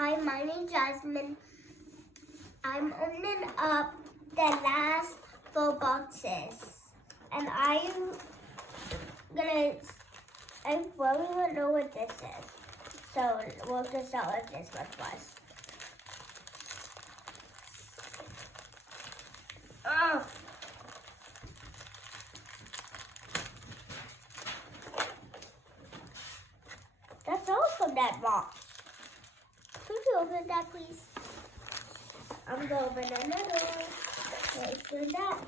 Hi, my name's Jasmine. I'm opening up the last 4 boxes. And I really don't know what this is. So we'll just start with this one first. Oh. That's all from that box. Could you open that, please? I'm going to open another one. Wait for that.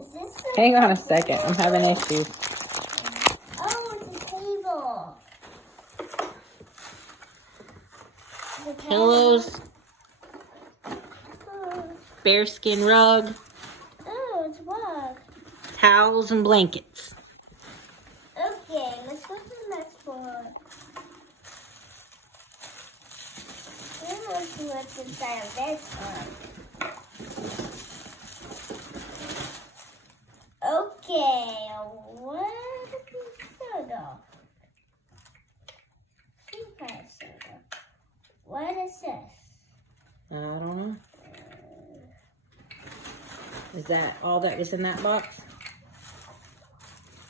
Is this the Hang on a second. I'm having issues. Oh, it's a table. The Pillows, Oh, bearskin rug, it's a rug. towels, and blankets. Okay, let's go to the next one. I want to see what's inside of this one. Okay, what is soda? Pink kind of soda. What is this? I don't know. Is that all that is in that box?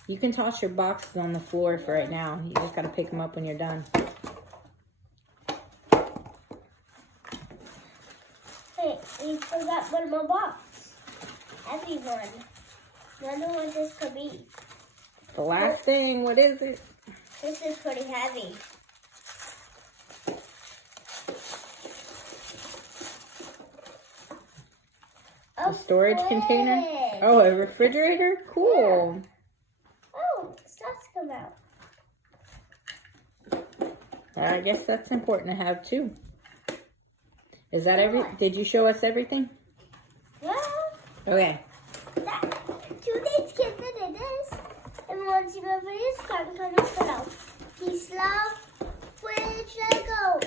You can toss your boxes on the floor for right now. You just got to pick them up when you're done. Wait, we forgot one more box. Heavy one. Wonder what this could be. The last thing, what is it? This is pretty heavy. A storage container? Oh, a refrigerator? Cool. Oh, stuff's come out. I guess that's important to have too. Is that did you show us everything? Well, Okay. 2 days can fit in this. And once you go for this, come to the Peace, love, Fridge, Lego.